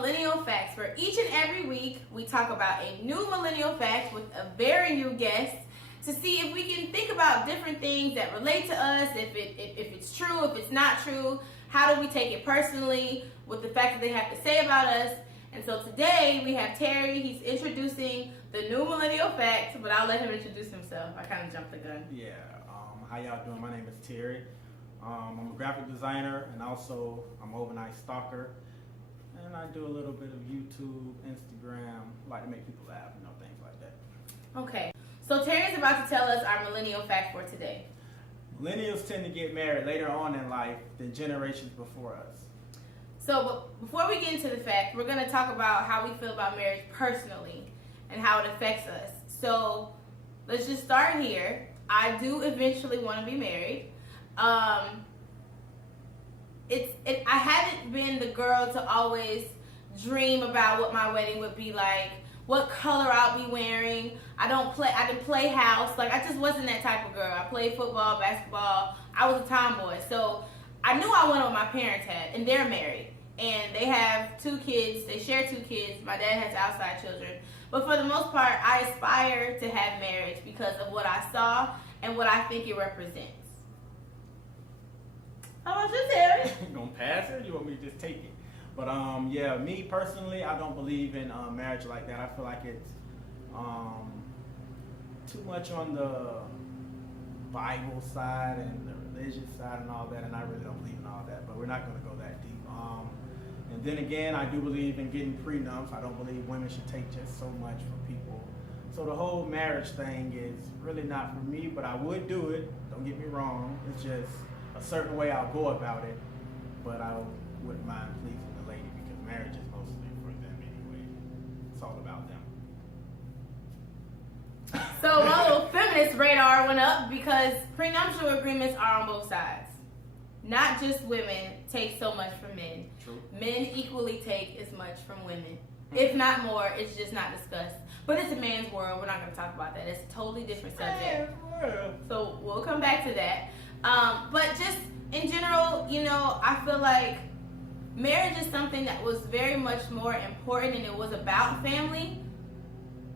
Millennial Facts, where each and every week we talk about a new millennial fact with a very new guest to see if we can think about different things that relate to us, if it's true, if it's not true, how do we take it personally with the fact that they have to say about us. And so today we have Terry. He's introducing the new millennial fact, but I'll let him introduce himself. I kind of jumped the gun. Yeah, how y'all doing? My name is Terry. I'm a graphic designer and also I'm an overnight stalker. And I do a little bit of YouTube, Instagram, like to make people laugh, things like that. Okay, so Terry's about to tell us our millennial fact for today. Millennials tend to get married later on in life than generations before us. So before we get into the fact, we're going to talk about how we feel about marriage personally and how it affects us. So let's just start here. I do eventually want to be married. I haven't been the girl to always dream about what my wedding would be like, what color I'll be wearing. I didn't play house. Like, I just wasn't that type of girl. I played football, basketball. I was a tomboy. So I knew I wanted what my parents had, and they're married. And they have 2 kids. They share 2 kids. My dad has outside children. But for the most part, I aspire to have marriage because of what I saw and what I think it represents. How about you, Terry? You gonna pass it or you want me to just take it? But yeah, me personally, I don't believe in marriage like that. I feel like it's too much on the Bible side and the religious side and all that, and I really don't believe in all that. But we're not gonna go that deep. And then again, I do believe in getting prenups. I don't believe women should take just so much from people. So the whole marriage thing is really not for me, but I would do it. Don't get me wrong. It's just a certain way I'll go about it, but I wouldn't mind pleasing the lady because marriage is mostly for them anyway. It's all about them. So my little feminist radar went up because prenuptial agreements are on both sides. Not just women take so much from men. True. Men equally take as much from women. If not more, it's just not discussed. But it's a man's world. We're not going to talk about that. It's a totally different subject. So we'll come back to that. But just in general, I feel like marriage is something that was very much more important, and it was about family.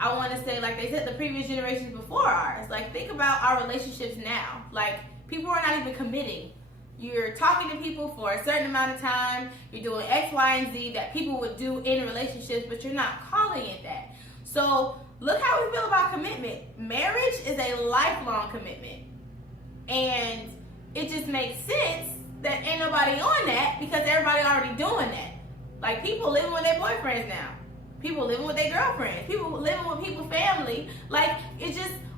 I want to say, like they said, the previous generations before ours. Like, think about our relationships now. Like, people are not even committing. You're talking to people for a certain amount of time. You're doing X, Y, and Z that people would do in relationships, but you're not calling it that. So look how we feel about commitment. Marriage is a lifelong commitment. And it just makes sense that ain't nobody on that because everybody already doing that. Like, people living with their boyfriends now. People living with their girlfriends. People living with people's family. Like,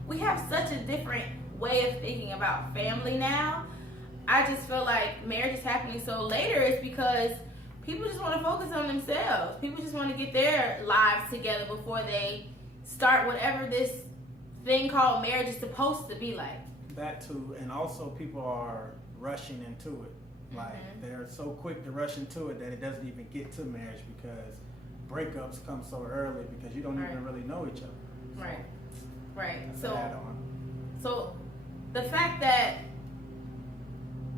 we have such a different way of thinking about family now. I just feel like marriage is happening so later is because people just want to focus on themselves. People just want to get their lives together before they start whatever this thing called marriage is supposed to be like. That too, and also people are rushing into it. Like, they're so quick to rush into it that it doesn't even get to marriage because breakups come so early because you don't even really know each other. So, Right. So the fact that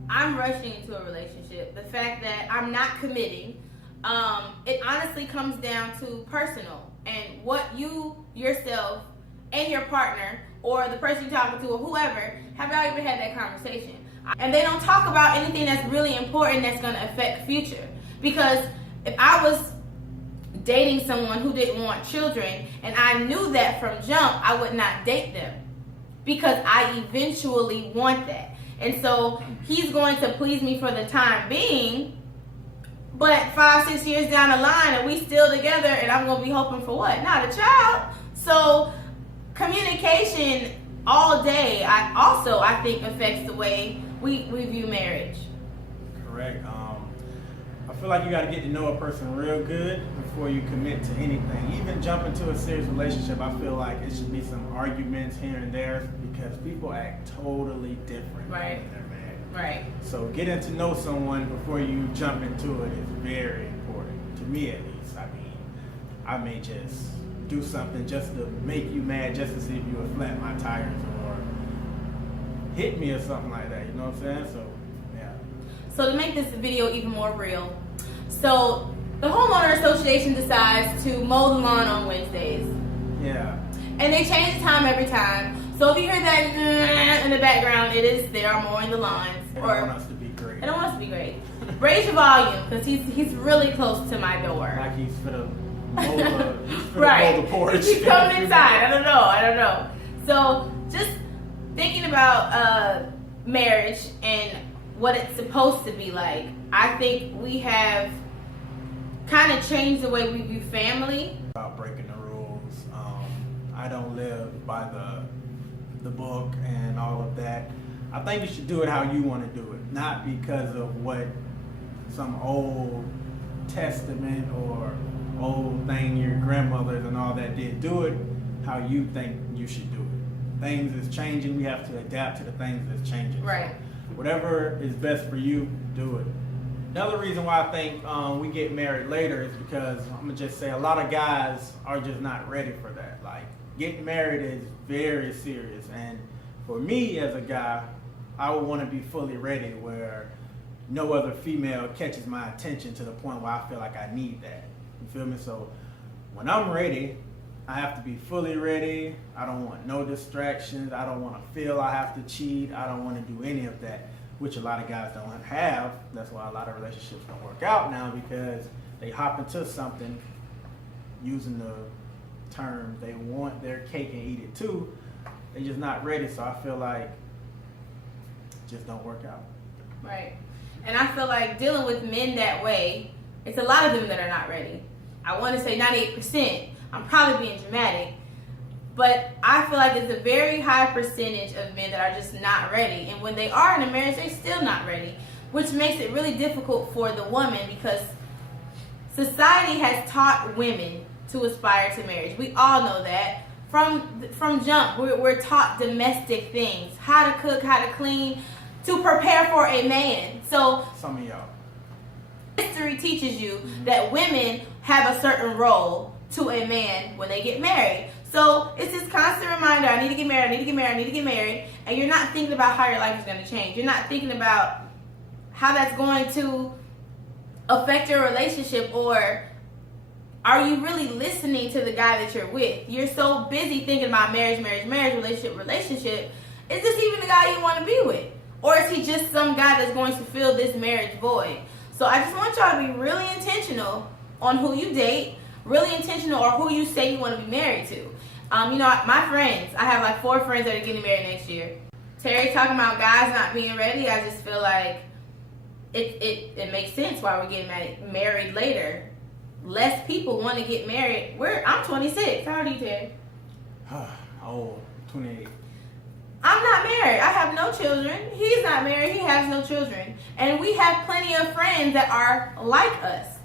I'm rushing into a relationship, the fact that I'm not committing, it honestly comes down to personal and what you yourself and your partner or the person you're talking to or whoever, have y'all even had that conversation? And they don't talk about anything that's really important that's going to affect future. Because if I was dating someone who didn't want children and I knew that from jump, I would not date them because I eventually want that. And so he's going to please me for the time being, but 5-6 years down the line and we still together and I'm going to be hoping for what? Not a child. So communication all day I think affects the way we view marriage. Correct. I feel like you got to get to know a person real good before you commit to anything. Even jump into a serious relationship, I feel like it should be some arguments here and there because people act totally different when they're married. Right. So getting to know someone before you jump into it is very important, to me at least. I mean, I may just do something just to make you mad just to see if you would flat my tires or hit me or something like that, you know what I'm saying? So, yeah. So to make this video even more real, so the homeowner association decides to mow the lawn on Wednesdays. Yeah. And they change the time every time. So if you hear that in the background, it is they are mowing the lawns. They don't want us to be great. They don't want us to be great. Raise your volume, because he's really close to my door. Like he's finna mow the, right. mow the porch. He's coming inside. I don't know. So just thinking about marriage and what it's supposed to be like, I think we have kind of changed the way we view family. About breaking the rules. I don't live by the book and all of that. I think you should do it how you want to do it, not because of what some old testament or old thing your grandmothers and all that did. Do it how you think you should do it. Things is changing. We have to adapt to the things that's changing. Right. So whatever is best for you, do it. Another reason why I think we get married later is because I'm gonna just say a lot of guys are just not ready for that. Like, getting married is very serious, and for me as a guy, I would want to be fully ready where no other female catches my attention to the point where I feel like I need that. You feel me? So when I'm ready, I have to be fully ready. I don't want no distractions. I don't want to feel I have to cheat. I don't want to do any of that, which a lot of guys don't have. That's why a lot of relationships don't work out now, because they hop into something using the term they want their cake and eat it too. They're just not ready, so I feel like it just don't work out. Right. And I feel like dealing with men that way, it's a lot of them that are not ready. I want to say 98%. I'm probably being dramatic. But I feel like it's a very high percentage of men that are just not ready. And when they are in a marriage, they're still not ready, which makes it really difficult for the woman, because society has taught women to aspire to marriage. We all know that. From jump, we're taught domestic things, how to cook, how to clean, to prepare for a man. So some of y'all, history teaches you that women have a certain role to a man when they get married. So it's this constant reminder, I need to get married, I need to get married, I need to get married. And you're not thinking about how your life is going to change. You're not thinking about how that's going to affect your relationship, or are you really listening to the guy that you're with? You're so busy thinking about marriage, relationship. Is this even the guy you want to be with? Or is he just some guy that's going to fill this marriage void? So I just want y'all to be really intentional on who you date, really intentional or who you say you want to be married to. My friends, I have like 4 friends that are getting married next year. Terry talking about guys not being ready, I just feel like it makes sense why we're getting married later. Less people want to get married. I'm 26. How old are you, Terry? Oh, 28. I'm not married. I have no children. He's not married. He has no children. And we have plenty of friends that are like us,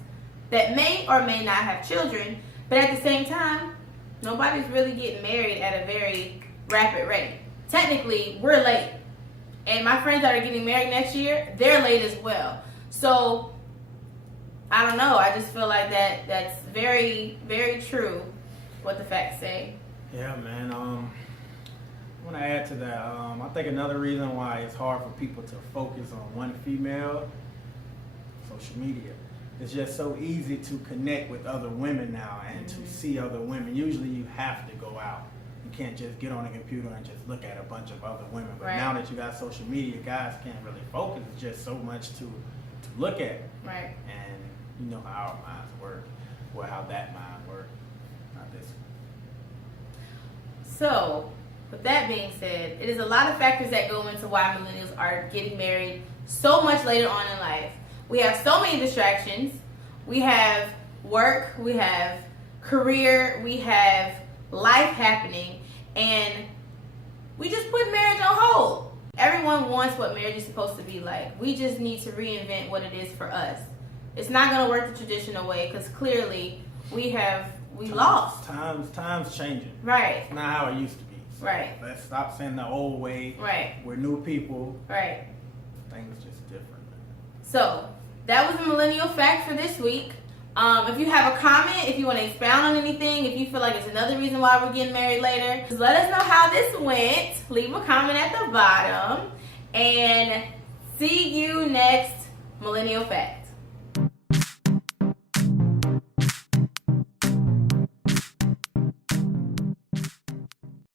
that may or may not have children, but at the same time, nobody's really getting married at a very rapid rate. Technically, we're late. And my friends that are getting married next year, they're late as well. So I don't know. I just feel like that's very, very true what the facts say. Yeah, man. I want to add to that. I think another reason why it's hard for people to focus on one female, social media. It's just so easy to connect with other women now and to see other women. Usually you have to go out. You can't just get on a computer and just look at a bunch of other women. But now that you got social media, guys can't really focus. It's just so much to look at. Right. And you know how our minds work, or how that mind works, not this one. So, with that being said, it is a lot of factors that go into why millennials are getting married so much later on in life. We have so many distractions. We have work, we have career, we have life happening, and we just put marriage on hold. Everyone wants what marriage is supposed to be like. We just need to reinvent what it is for us. It's not going to work the traditional way, because clearly we lost. Time's changing. Right. It's not how it used to be. So right. Let's stop saying the old way. Right. We're new people. Right. Things just different. So that was the Millennial Fact for this week. If you have a comment, if you want to expound on anything, if you feel like it's another reason why we're getting married later, just let us know how this went. Leave a comment at the bottom. And see you next Millennial Fact.